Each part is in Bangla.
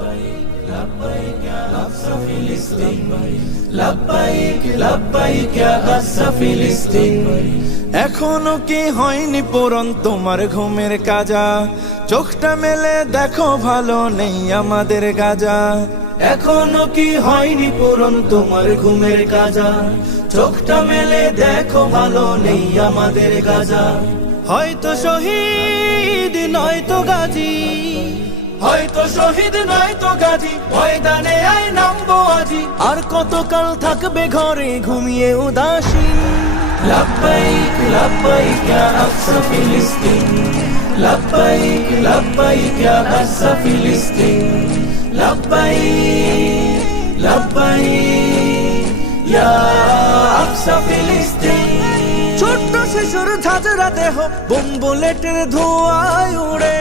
لبيك يا أقصى فلسطين لبيك لبيك يا أقصى فلسطين এখনো কি হয়নি পূরণ তোমার ঘুমের কাজা চোখটা মেলে দেখো ভালো নেই আমাদের গাজা এখনো কি হয়নি পূরণ তোমার ঘুমের কাজা চোখটা মেলে দেখো ভালো নেই আমাদের গাজা হয়তো শহীদ নয়তো গাজী হয়তো শহীদ নয়তো গাজী ময়দানে আয় নামবো আজি আর কতকাল থাকবে ঘরে ঘুমিয়ে উদাসীন لبيك لبيك يا أقصى فلسطين لبيك لبيك يا أقصى فلسطين لبيك لبيك يا أقصى فلسطين ছোট্ট শিশুর ঝাঁঝরা দেহ বোম বুলেটের ধোঁয়ায় উড়ে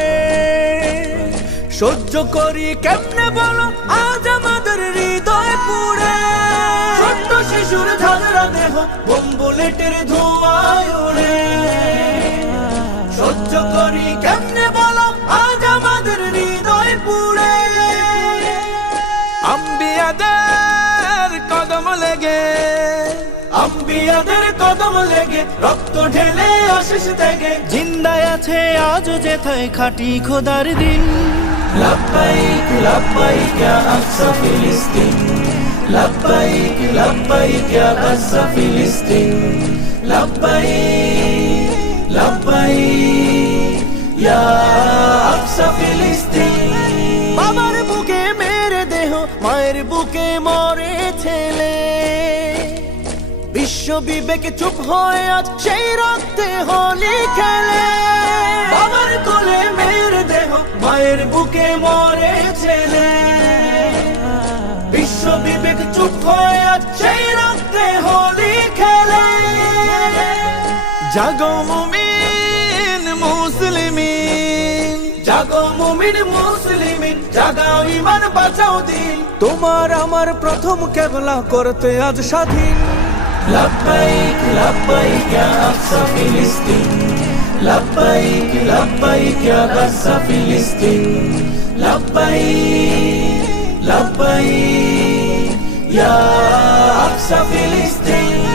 সহ্য করি কেমনে বলো আজ আমাদের হৃদয় পুড়ে ছোট্ট শিশুর ঝাঁঝরা দেহ বোম বুলেটের ধোঁয়ায় উড়ে সহ্য করি কেমনে বলো আজ আমাদের হৃদয় পুড়ে আম্বিয়াদের কদম লেগে আম্বিয়াদের কদম লেগে রক্ত ঢেলে আশিস থেকে জিন্দায় আছে আজ যেথায় খাটি খোদার দিন لبيك لبيك يا أقصى فلسطين لبيك لبيك يا أقصى فلسطين لبيك لبيك يا أقصى فلسطين বাবার বুকে মেরে দেহ মায়ের বুকে মরে ছেলে বিশ্ব বিবেক চুপ হয়ে আজ সেই রক্তে হোলি খেলে বাবার কোলে মেরে দেহ মায়ের বুকে মরে ছেলে বিশ্ব বিবেক চুপ হয়ে আজ সেই রক্তে হোলি খেলে জাগো মুমিন মুসলিমিন জাগো মুমিন মুসলিমিন জাগাও ঈমান বাঁচাও দিন তোমার আমার প্রথম কেবলা করতে আজ স্বাধীন لبيك لبيك يا أقصى فلسطين لبيك لبيك يا أقصى فلسطين لبيك لبيك يا أقصى فلسطين